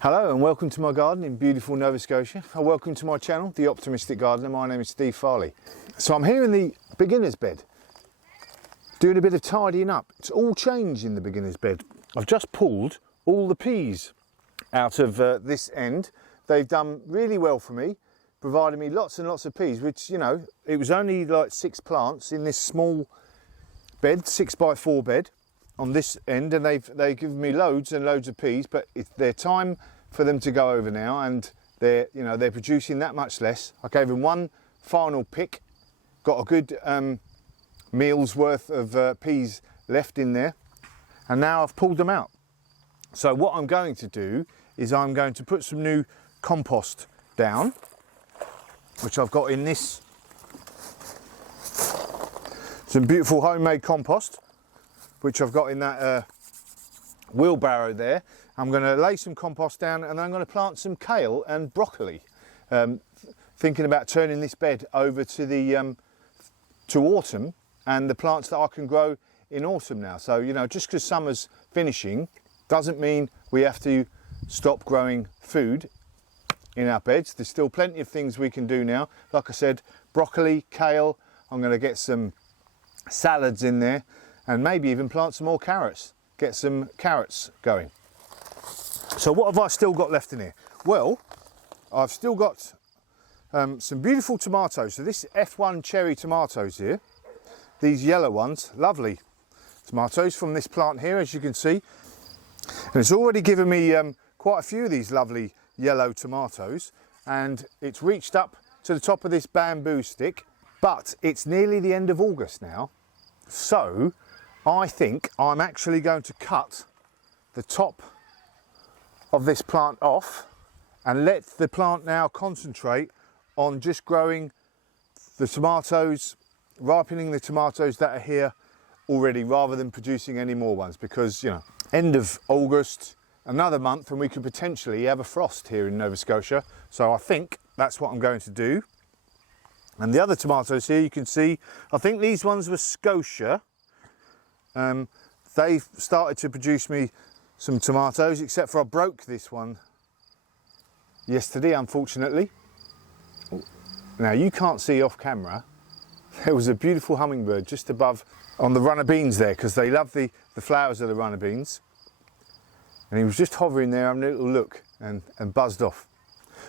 Hello and welcome to my garden in beautiful Nova Scotia. Welcome to my channel, The Optimistic Gardener. My name is Steve Farley. So I'm here in the beginner's bed, doing a bit of tidying up. It's all changed in the beginner's bed. I've just pulled all the peas out of this end. They've done really well for me, providing me lots and lots of peas, which, you know, it was only like 6 plants in this small bed, 6x4 bed on this end, and they've given me loads and loads of peas, but it's their time for them to go over now, and they're producing that much less. I gave them one final pick, got a good meal's worth of peas left in there, and now I've pulled them out. So what I'm going to do is I'm going to put some new compost down, which I've got in this, some beautiful homemade compost, which I've got in that wheelbarrow there. I'm going to lay some compost down, and I'm going to plant some kale and broccoli. Thinking about turning this bed over to the to autumn, and the plants that I can grow in autumn now. So, you know, just because summer's finishing doesn't mean we have to stop growing food in our beds. There's still plenty of things we can do now. Like I said, broccoli, kale. I'm going to get some salads in there, and maybe even plant some more carrots, get some carrots going. So what have I still got left in here? Well, I've still got some beautiful tomatoes. So this F1 cherry tomatoes here, these yellow ones, lovely tomatoes from this plant here, as you can see. And it's already given me quite a few of these lovely yellow tomatoes, and it's reached up to the top of this bamboo stick, but it's nearly the end of August now. So I think I'm actually going to cut the top of this plant off and let the plant now concentrate on just growing the tomatoes, ripening the tomatoes that are here already, rather than producing any more ones, because, you know, end of August, another month, and we could potentially have a frost here in Nova Scotia. So I think that's what I'm going to do. And the other tomatoes here, you can see, I think these ones were Scotia. They've started to produce me some tomatoes, except for I broke this one yesterday, unfortunately. Now, you can't see off camera, there was a beautiful hummingbird just above on the runner beans there, because they love the flowers of the runner beans. And he was just hovering there, having a little look, and buzzed off.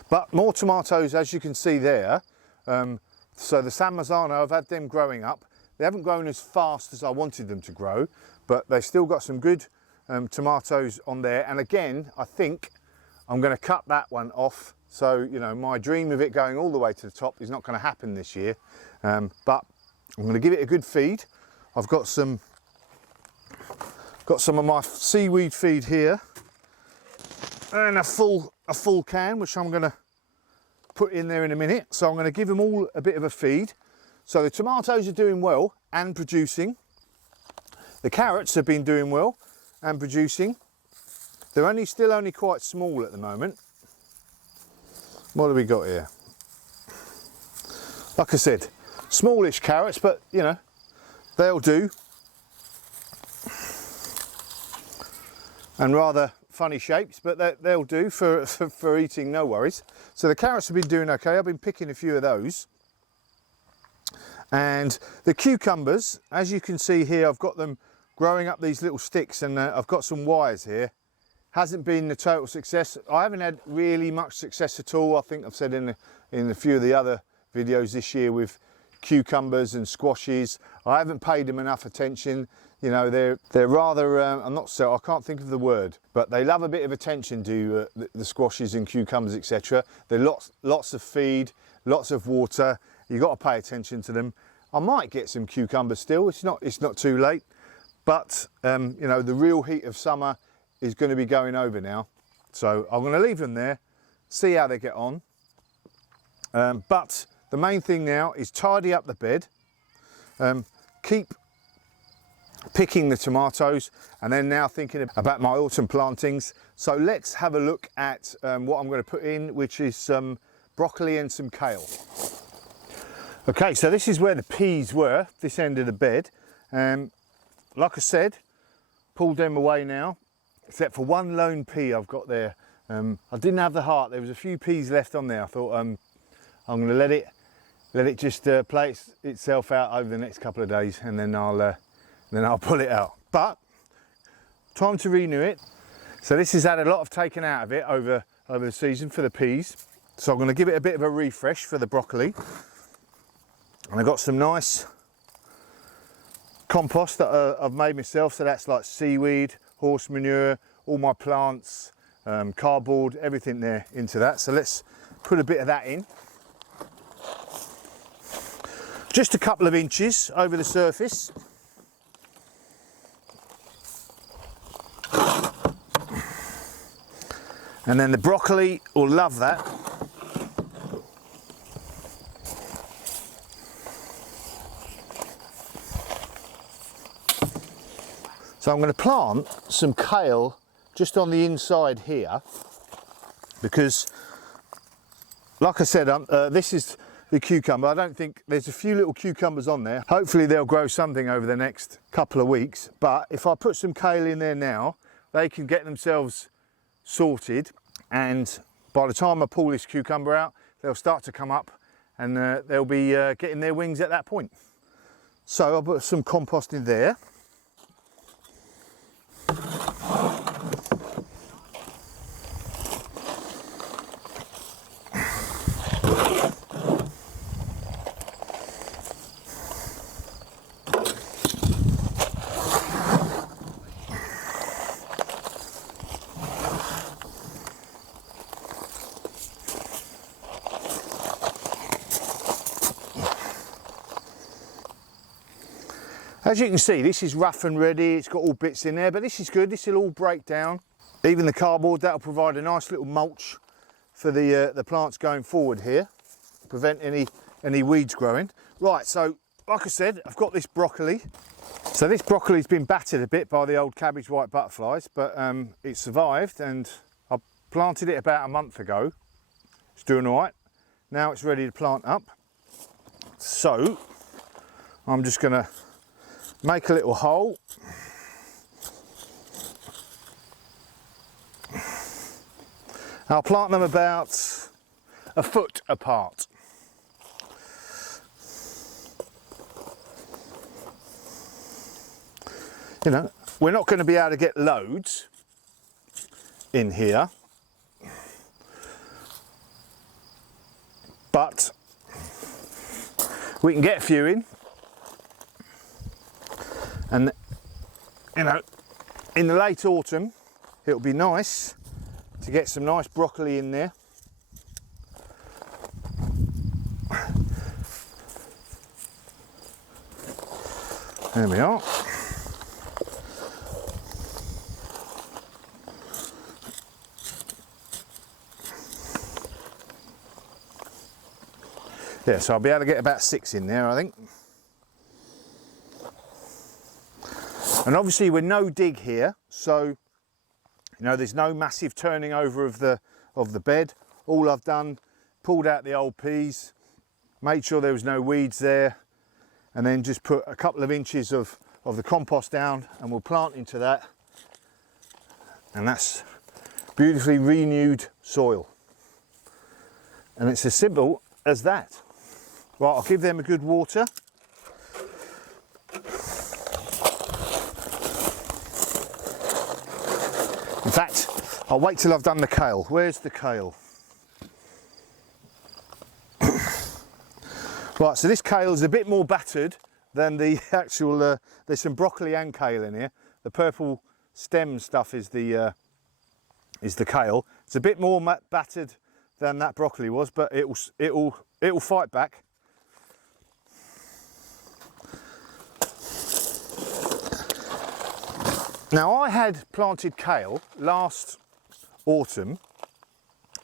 But more tomatoes, as you can see there. So the San Marzano, I've had them growing up. They haven't grown as fast as I wanted them to grow, but they've still got some good tomatoes on there. And again, I think I'm going to cut that one off. So, you know, my dream of it going all the way to the top is not going to happen this year. But I'm going to give it a good feed. I've got some of my seaweed feed here, and a full can, which I'm going to put in there in a minute. So I'm going to give them all a bit of a feed. So the tomatoes are doing well and producing. The carrots have been doing well and producing. They're still only quite small at the moment. What have we got here? Like I said, smallish carrots, but, you know, they'll do. And rather funny shapes, but they'll do for eating, no worries. So the carrots have been doing okay. I've been picking a few of those. And the cucumbers, as you can see here, I've got them growing up these little sticks, and I've got some wires here. Hasn't been a total success. I haven't had really much success at all. I think I've said in a few of the other videos this year with cucumbers and squashes. I haven't paid them enough attention. You know, they're rather, I can't think of the word, but they love a bit of attention, to the squashes and cucumbers, etc. They're lots of feed, lots of water. You've got to pay attention to them. I might get some cucumbers still. It's not too late, but you know, the real heat of summer is going to be going over now. So I'm going to leave them there, see how they get on. But the main thing now is tidy up the bed, keep picking the tomatoes, and then now thinking about my autumn plantings. So let's have a look at what I'm going to put in, which is some broccoli and some kale. Okay, so this is where the peas were, this end of the bed. Like I said, pulled them away now, except for one lone pea I've got there I didn't have the heart. There was a few peas left on there. I thought I'm going to let it just play itself out over the next couple of days, and then I'll pull it out. But time to renew it. So this has had a lot of taken out of it over the season for the peas. So I'm going to give it a bit of a refresh for the broccoli. And I've got some nice compost that I've made myself. So that's like seaweed, horse manure, all my plants, cardboard, everything there into that. So let's put a bit of that in. Just a couple of inches over the surface. And then the broccoli will love that. So I'm going to plant some kale just on the inside here, because like I said, this is the cucumber. I don't think there's a few little cucumbers on there. Hopefully they'll grow something over the next couple of weeks. But if I put some kale in there now, they can get themselves sorted, and by the time I pull this cucumber out, they'll start to come up, and they'll be getting their wings at that point. So I'll put some compost in there. As you can see, this is rough and ready. It's got all bits in there, but this is good. This will all break down. Even the cardboard, that'll provide a nice little mulch for the plants going forward here, prevent any weeds growing. Right, so like I said, I've got this broccoli. So this broccoli's been battered a bit by the old cabbage white butterflies, but it survived, and I planted it about a month ago. It's doing all right. Now it's ready to plant up. So I'm just gonna make a little hole. I'll plant them about a foot apart. You know, we're not going to be able to get loads in here, but we can get a few in. And you know, in the late autumn, it'll be nice to get some nice broccoli in there. There we are. Yeah, so I'll be able to get about 6 in there, I think. And obviously we're no dig here, so you know, there's no massive turning over of the bed. All I've done, pulled out the old peas, made sure there was no weeds there, and then just put a couple of inches of the compost down, and we'll plant into that. And that's beautifully renewed soil. And it's as simple as that. Right, I'll give them a good water. In fact, I'll wait till I've done the kale. Where's the kale? Right, so this kale is a bit more battered than the actual, there's some broccoli and kale in here. The purple stem stuff is the kale. It's a bit more battered than that broccoli was, but it'll fight back. Now, I had planted kale last autumn,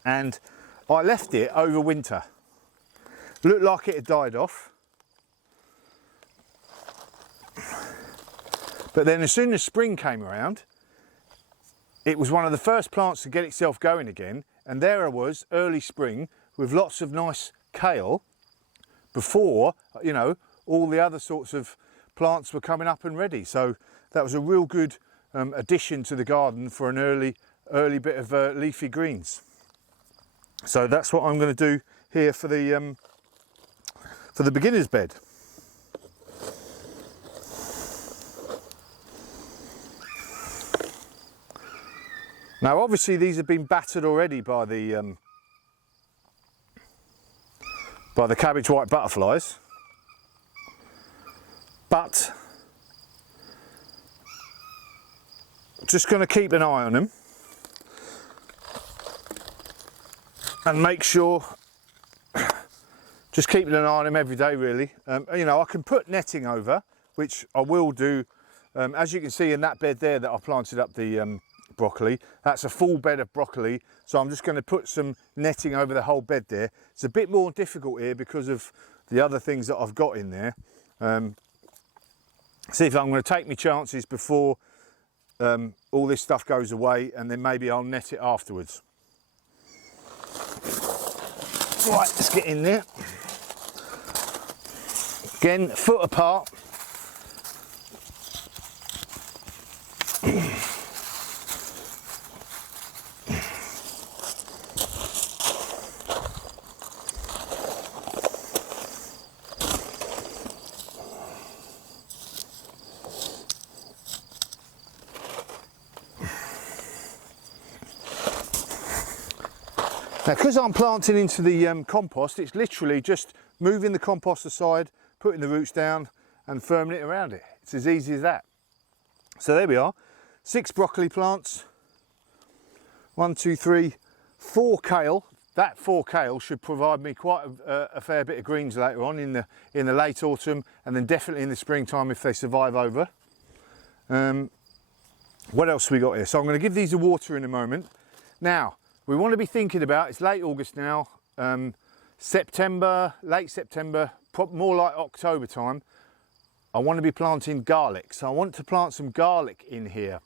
and I left it over winter. Looked like it had died off. But then as soon as spring came around, it was one of the first plants to get itself going again, and there I was, early spring, with lots of nice kale before, you know, all the other sorts of plants were coming up and ready. So that was a real good addition to the garden for an early early bit of leafy greens. So that's what I'm going to do here for the beginner's bed. Now obviously these have been battered already by the cabbage white butterflies, but just going to keep an eye on them and make sure, just keeping an eye on them every day really. You know, I can put netting over, which I will do. As you can see in that bed there that I planted up the broccoli, that's a full bed of broccoli, so I'm just going to put some netting over the whole bed there. It's a bit more difficult here because of the other things that I've got in there. See if I'm going to take my chances before all this stuff goes away, and then maybe I'll net it afterwards. Right, let's get in there. Again, foot apart. Now, because I'm planting into the compost, it's literally just moving the compost aside, putting the roots down and firming it around it. It's as easy as that. So there we are, 6 broccoli plants, 1, 2, 3, 4 kale. That 4 kale should provide me quite a fair bit of greens later on in the late autumn, and then definitely in the springtime if they survive over. What else have we got here? So I'm going to give these a water in a moment. Now, we want to be thinking about, it's late August now, September, late September, more like October time, I want to be planting garlic. So I want to plant some garlic in here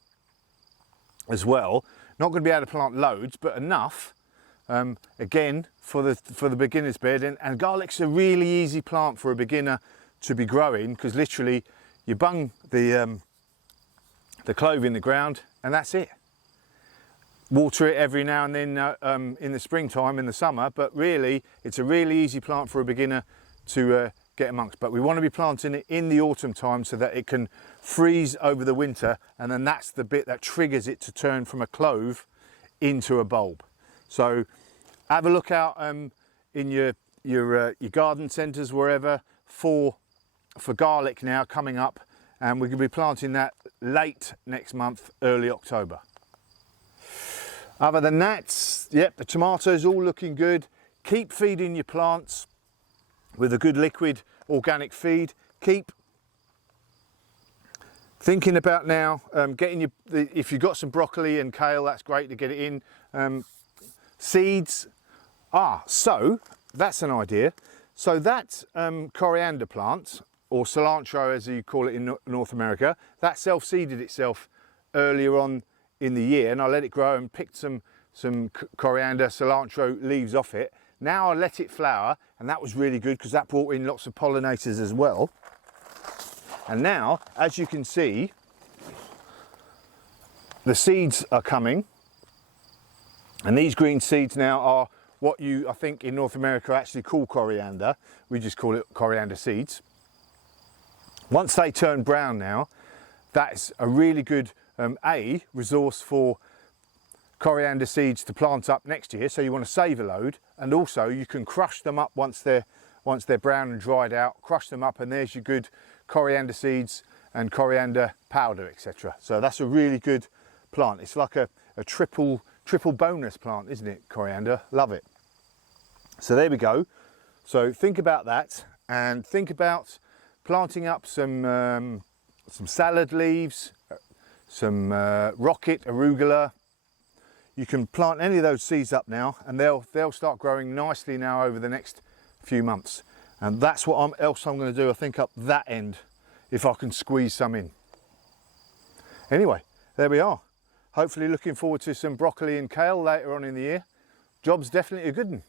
as well. Not going to be able to plant loads, but enough, again, for the beginner's bed. And garlic's a really easy plant for a beginner to be growing, because literally you bung the clove in the ground and that's it. Water it every now and then in the springtime, in the summer, but really it's a really easy plant for a beginner to get amongst. But we want to be planting it in the autumn time so that it can freeze over the winter, and then that's the bit that triggers it to turn from a clove into a bulb. So have a look out in your garden centres, wherever, for garlic now coming up, and we're going to be planting that late next month, early October. Other than that, yep, the tomatoes all looking good. Keep feeding your plants with a good liquid organic feed. Keep thinking about now getting if you've got some broccoli and kale, that's great to get it in. Seeds. So that's an idea. So that coriander plant, or cilantro as you call it in North America, that self-seeded itself earlier on in the year, and I let it grow and picked some coriander, cilantro leaves off it. Now I let it flower, and that was really good because that brought in lots of pollinators as well. And now, as you can see, the seeds are coming, and these green seeds now are what I think in North America actually call coriander. We just call it coriander seeds. Once they turn brown now, that's a really good resource for coriander seeds to plant up next year. So you want to save a load, and also you can crush them up once they're brown and dried out. Crush them up, and there's your good coriander seeds and coriander powder, etc. So that's a really good plant. It's like a triple bonus plant, isn't it? Coriander, love it. So there we go. So think about that, and think about planting up some salad leaves, some rocket, arugula. You can plant any of those seeds up now, and they'll start growing nicely now over the next few months. And that's what else I'm going to do, I think, up that end, if I can squeeze some in. Anyway, there we are. Hopefully looking forward to some broccoli and kale later on in the year. Job's definitely a good one.